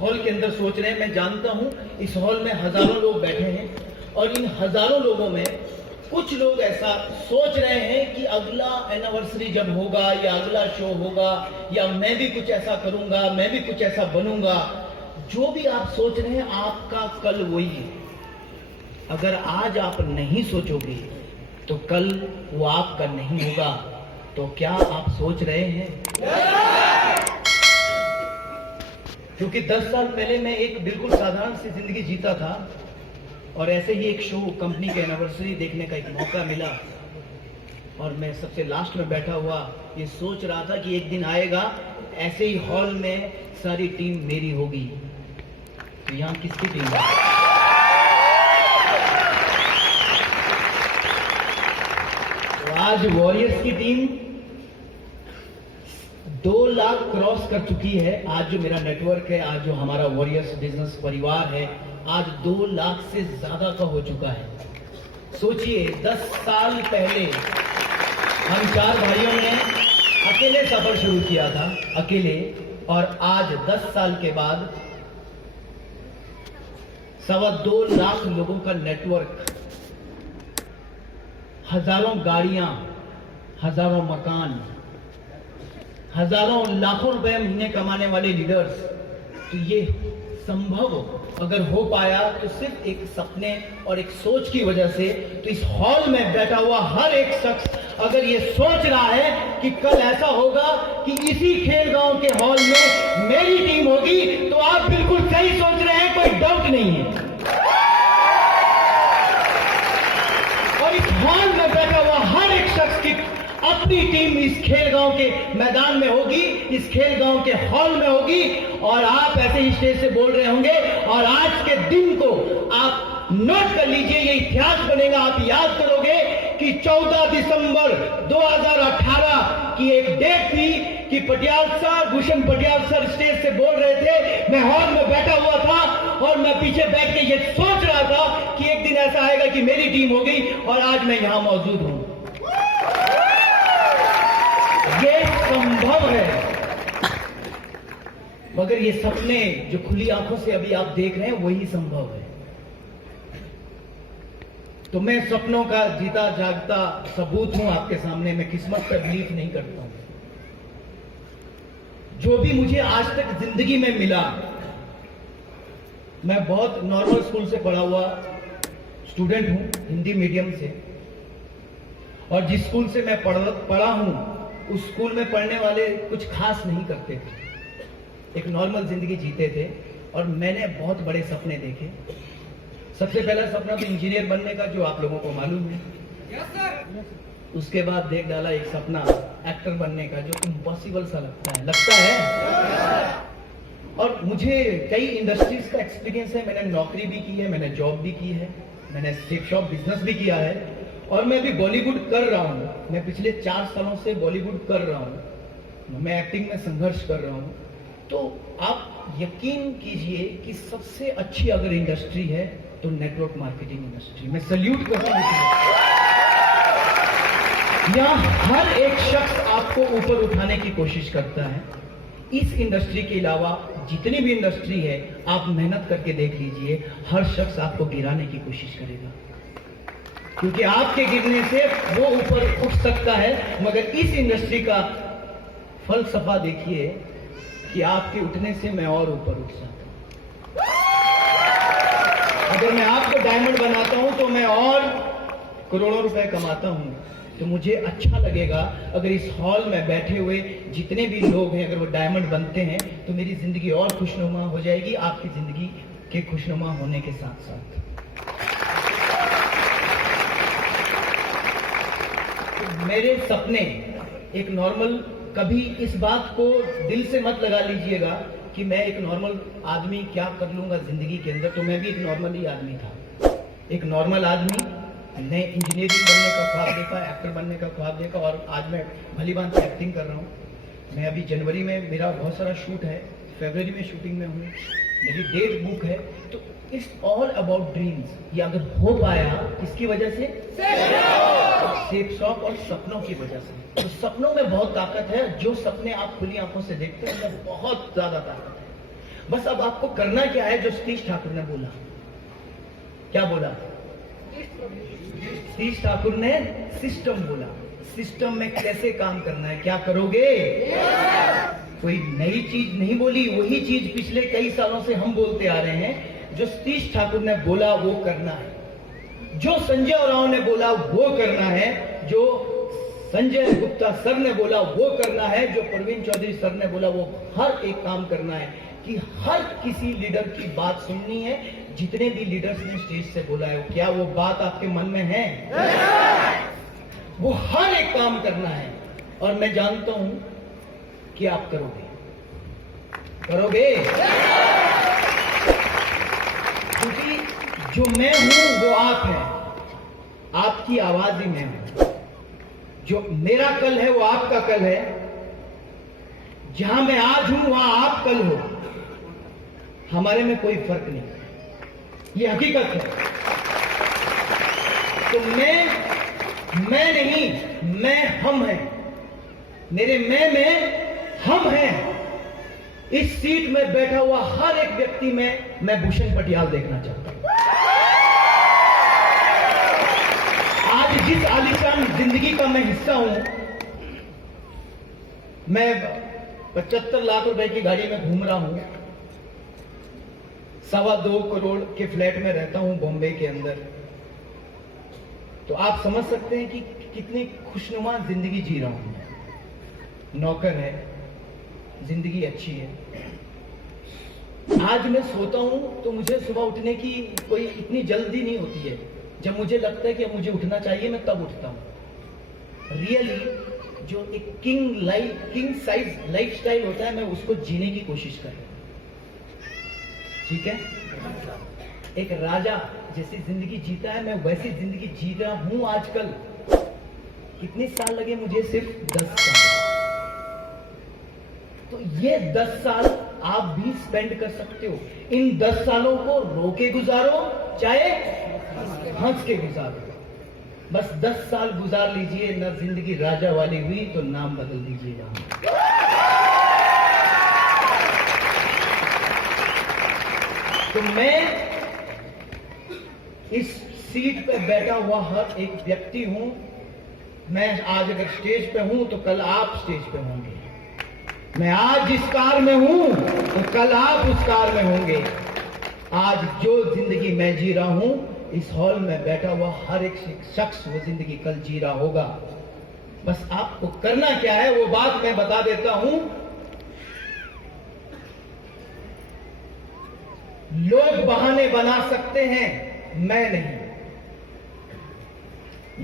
Hall के अंदर सोच रहे हैं। मैं जानता हूं इस हॉल में हजारों लोग बैठे हैं और इन हजारों लोगों में कुछ लोग ऐसा सोच रहे हैं कि अगला एनिवर्सरी जब होगा या अगला शो होगा या मैं भी कुछ ऐसा करूंगा, मैं भी कुछ ऐसा बनूंगा। जो भी आप सोच रहे हैं आपका कल वही है। अगर आज आप नहीं सोचोगे तो कल वो आपका नहीं होगा। तो क्या आप सोच रहे हैं? क्योंकि 10 साल पहले मैं एक बिल्कुल साधारण सी जिंदगी जीता था और ऐसे ही एक शो, कंपनी के एनिवर्सरी देखने का एक मौका मिला और मैं सबसे लास्ट में बैठा हुआ ये सोच रहा था कि एक दिन आएगा ऐसे ही हॉल में सारी टीम मेरी होगी। तो यहां किसकी टीम है? तो आज वॉरियर्स की टीम 2 लाख क्रॉस कर चुकी है। आज जो मेरा नेटवर्क है, आज जो हमारा वॉरियर्स बिजनेस परिवार है, आज 2 लाख से ज्यादा का हो चुका है। सोचिए 10 साल पहले हम 4 भाइयों ने अकेले सफर शुरू किया था, अकेले, और आज 10 साल के बाद 2.25 लाख लोगों का नेटवर्क, हजारों गाड़ियां, हजारों मकान, हजारों लाखों रुपए महीने कमाने वाले लीडर्स। तो ये संभव अगर हो पाया तो सिर्फ एक सपने और एक सोच की वजह से। तो इस हॉल में बैठा हुआ हर एक शख्स अगर ये सोच रहा है कि कल ऐसा होगा कि इसी खेलगांव के हॉल में मेरी टीम होगी, तो आप बिल्कुल सही सोच रहे हैं, कोई डाउट नहीं है। और इस हॉल में बैठा हुआ हर एक शख्स की अपनी टीम इस खेलगांव के मैदान में होगी, इस खेलगांव के हॉल में होगी। और आप ऐसे ही स्टेज से बोल रहे होंगे और आज के दिन को आप नोट कर लीजिए, ये इतिहास बनेगा। आप याद करोगे कि 14 दिसंबर 2018 की एक डेट थी कि Patiyal sir, Bhushan Patiyal sir stage से बोल रहे थे, मैं हॉल में बैठा हुआ था और मैं पीछे बैठ के ये सोच रहा था कि एक दिन ऐसा आएगा कि मेरी टीम होगी, और आज मैं यहां मौजूद हूं। ये संभव है, मगर ये सपने जो खुली आंखों से अभी आप देख रहे हैं वही संभव है। तो मैं सपनों का जीता जागता सबूत हूं आपके सामने। मैं किस्मत पर बिलीव नहीं करता हूं। जो भी मुझे आज तक जिंदगी में मिला, मैं बहुत नॉर्मल स्कूल से पढ़ा हुआ स्टूडेंट हूं, हिंदी मीडियम से, और जिस स्कूल से मैं पढ़ा हूं उस स्कूल में पढ़ने वाले कुछ खास नहीं करते थे, एक नॉर्मल जिंदगी जीते थे। और मैंने बहुत बड़े सपने देखे। सबसे पहला सपना तो इंजीनियर बनने का, जो आप लोगों को मालूम है। Yes sir. उसके बाद देख डाला एक सपना एक्टर बनने का, जो इम्पॉसिबल सा लगता है। और मुझे कई इंडस्ट्रीज का एक्सपीरियंस है। मैंने नौकरी भी की है, मैंने जॉब भी की है, मैंने सेफ शॉप बिजनेस भी किया है, और मैं अभी बॉलीवुड कर रहा हूं। मैं पिछले 4 सालों से बॉलीवुड कर रहा हूं। मैं एक्टिंग में संघर्ष कर रहा हूं। तो आप यकीन कीजिए कि सबसे अच्छी अगर इंडस्ट्री है तो नेटवर्क मार्केटिंग इंडस्ट्री। मैं सल्यूट करता हूं। यहां हर एक शख्स आपको ऊपर उठाने की कोशिश करता है। इस इंडस्ट्री के अलावा जितनी भी इंडस्ट्री है, आप मेहनत करके देख लीजिए, हर शख्स आपको गिराने की कोशिश करेगा, क्योंकि आपके गिरने से वो ऊपर उठ सकता है। मगर इस इंडस्ट्री का फलसफा देखिए कि आपके उठने से मैं और ऊपर उठ सकता हूं। अगर मैं आपको डायमंड बनाता हूं तो मैं और करोड़ों रुपए कमाता हूं। तो मुझे अच्छा लगेगा अगर इस हॉल में बैठे हुए जितने भी लोग हैं, अगर वो डायमंड बनते हैं तो मेरी जिंदगी और खुशनुमा हो जाएगी, आपकी जिंदगी के खुशनुमा होने के साथ साथ। मेरे सपने एक नॉर्मल, कभी इस बात को दिल से मत लगा लीजिएगा कि मैं एक नॉर्मल आदमी क्या कर लूंगा जिंदगी के अंदर। तो मैं भी एक नॉर्मल ही आदमी था, एक नॉर्मल आदमी ने इंजीनियरिंग बनने का ख्वाब देखा, एक्टर बनने का ख्वाब देखा, और आज मैं भली भांति एक्टिंग कर रहा हूँ। मैं अभी जनवरी में मेरा बहुत सारा शूट है, फरवरी में शूटिंग में हूँ, मेरी डेट बुक है। तो इट्स ऑल अबाउट ड्रीम्स। ये अगर हो पाया किसकी वजह से? सेफ शॉप और सपनों की वजह से। तो सपनों में बहुत ताकत है। जो सपने आप खुली आंखों से देखते हैं उनमें बहुत ज्यादा ताकत है। बस अब आपको करना क्या है, जो सतीश ठाकुर ने बोला। क्या बोला? सतीश ठाकुर ने सिस्टम बोला। सिस्टम में कैसे काम करना है, क्या करोगे? कोई नई चीज नहीं बोली, वही चीज पिछले कई सालों से हम बोलते आ रहे हैं। जो सतीश ठाकुर ने बोला वो करना है, जो संजय राव ने बोला वो करना है, जो संजय गुप्ता सर ने बोला वो करना है, जो प्रवीण चौधरी सर ने बोला वो हर एक काम करना है कि हर किसी लीडर की बात सुननी है। जितने भी लीडर्स ने स्टेज से बोला है, क्या वो बात आपके मन में है? वो हर एक काम करना है, और मैं जानता हूं कि आप करोगे। क्योंकि जो मैं हूं वो आप हैं, आपकी आवाज ही मैं हूं। जो मेरा कल है वो आपका कल है, जहां मैं आज हूं वहां आप कल हो। हमारे में कोई फर्क नहीं, ये हकीकत है। तो मैं नहीं, मैं हम हैं। मेरे में हम हैं। इस सीट में बैठा हुआ हर एक व्यक्ति में मैं भूषण पटियाल देखना चाहता हूं। आज जिस आलीशान जिंदगी का मैं हिस्सा हूं, मैं 75 लाख रुपए की गाड़ी में घूम रहा हूं, 2.25 करोड़ के फ्लैट में रहता हूं बॉम्बे के अंदर। तो आप समझ सकते हैं कि कितनी खुशनुमा जिंदगी जी रहा हूं। नौकर है, जिंदगी अच्छी है। आज मैं सोता हूं तो मुझे सुबह उठने की कोई इतनी जल्दी नहीं होती है। जब मुझे लगता है कि अब मुझे उठना चाहिए, मैं तब उठता हूं। रियली जो एक किंग साइज लाइफस्टाइल होता है, मैं उसको जीने की कोशिश कर रहा हूं। ठीक है? एक राजा जैसी जिंदगी जीता है, मैं वैसी जिंदगी जी रहा हूं आजकल। कितने साल लगे मुझे? सिर्फ 10 साल। तो ये 10 साल आप भी स्पेंड कर सकते हो। इन 10 सालों को रो के गुजारो, चाहे हंस के गुजारो। बस 10 साल गुजार लीजिए। ना जिंदगी राजा वाली हुई तो नाम बदल दीजिएगा। तो मैं इस सीट पे बैठा हुआ हर एक व्यक्ति हूं। मैं आज अगर स्टेज पे हूं तो कल आप स्टेज पे होंगे। मैं आज जिस कार में हूं तो कल आप उस कार में होंगे। आज जो जिंदगी मैं जी रहा हूं, इस हॉल में बैठा हुआ हर एक शख्स वो जिंदगी कल जी रहा होगा। बस आपको करना क्या है वो बात मैं बता देता हूं। लोग बहाने बना सकते हैं, मैं नहीं।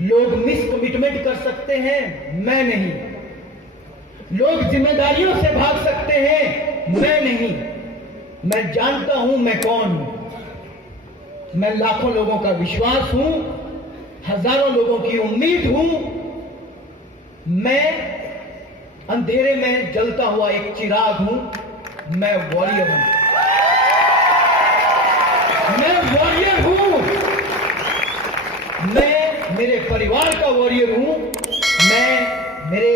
लोग मिसकमिटमेंट कर सकते हैं, मैं नहीं। लोग जिम्मेदारियों से भाग सकते हैं, मैं नहीं। मैं जानता हूं मैं कौन हूं। मैं लाखों लोगों का विश्वास हूं, हजारों लोगों की उम्मीद हूं। मैं अंधेरे में जलता हुआ एक चिराग हूं। मैं वॉरियर हूं। मैं वॉरियर हूं। मैं मेरे परिवार का वॉरियर हूं। मैं मेरे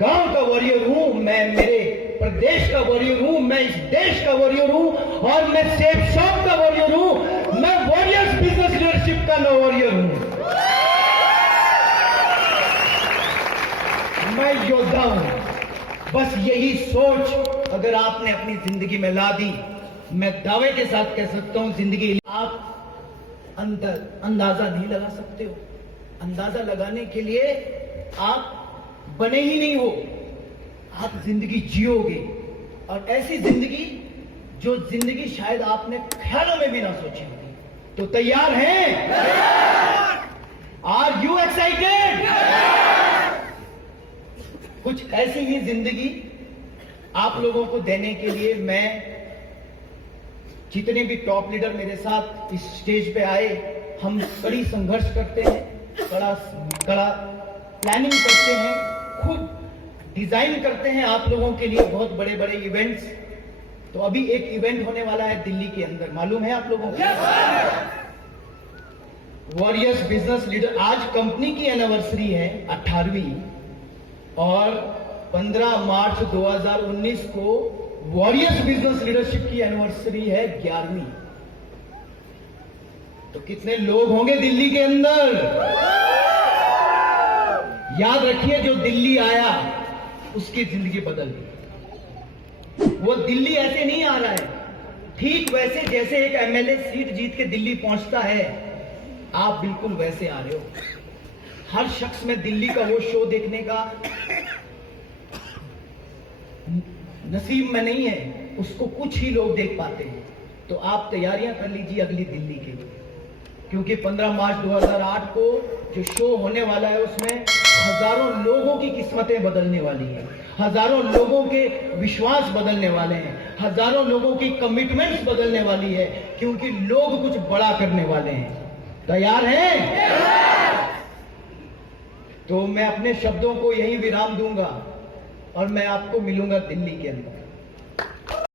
गांव का वॉरियर हूं। मैं मेरे प्रदेश का वॉरियर हूं। मैं इस देश का वॉरियर हूं। और मैं सेफ शॉप का वॉरियर हूं। मैं वॉरियर्स बिजनेस लीडरशिप का वॉरियर हूं। मैं योद्धा हूं। बस यही सोच अगर आपने अपनी जिंदगी में ला दी, मैं दावे के साथ कह सकता हूं जिंदगी आप अंदाजा नहीं लगा सकते हो। अंदाजा लगाने के लिए आप बने ही नहीं हो। आप जिंदगी जियोगे, और ऐसी जिंदगी जो जिंदगी शायद आपने ख्यालों में भी ना सोची होगी। तो तैयार हैं? Are you excited? कुछ ऐसी ही जिंदगी आप लोगों को देने के लिए मैं, जितने भी टॉप लीडर मेरे साथ इस स्टेज पे आए, हम कड़ी संघर्ष करते हैं, कड़ा प्लानिंग करते हैं, खुद डिजाइन करते हैं आप लोगों के लिए बहुत बड़े बड़े इवेंट्स। तो अभी एक इवेंट होने वाला है दिल्ली के अंदर, मालूम है आप लोगों को? Warriors business leader. आज कंपनी की एनिवर्सरी है 18वीं, और 15 मार्च 2019 को वॉरियर्स बिजनेस लीडरशिप की एनिवर्सरी है 11वीं। तो कितने लोग होंगे दिल्ली के अंदर? याद रखिए, जो दिल्ली आया उसकी जिंदगी बदल गई। वो दिल्ली ऐसे नहीं आ रहा है, ठीक वैसे जैसे एक एमएलए सीट जीत के दिल्ली पहुंचता है, आप बिल्कुल वैसे आ रहे हो। हर शख्स में दिल्ली का वो शो देखने का नसीब में नहीं है, उसको कुछ ही लोग देख पाते हैं। तो आप तैयारियां कर लीजिए अगली दिल्ली के लिए, क्योंकि 15 मार्च 2008 को जो शो होने वाला है उसमें हजारों लोगों की किस्मतें बदलने वाली है, हजारों लोगों के विश्वास बदलने वाले हैं, हजारों लोगों की कमिटमेंट्स बदलने वाली है, क्योंकि लोग कुछ बड़ा करने वाले हैं। तैयार हैं? तो मैं अपने शब्दों को यहीं विराम दूंगा और मैं आपको मिलूंगा दिल्ली के अंदर।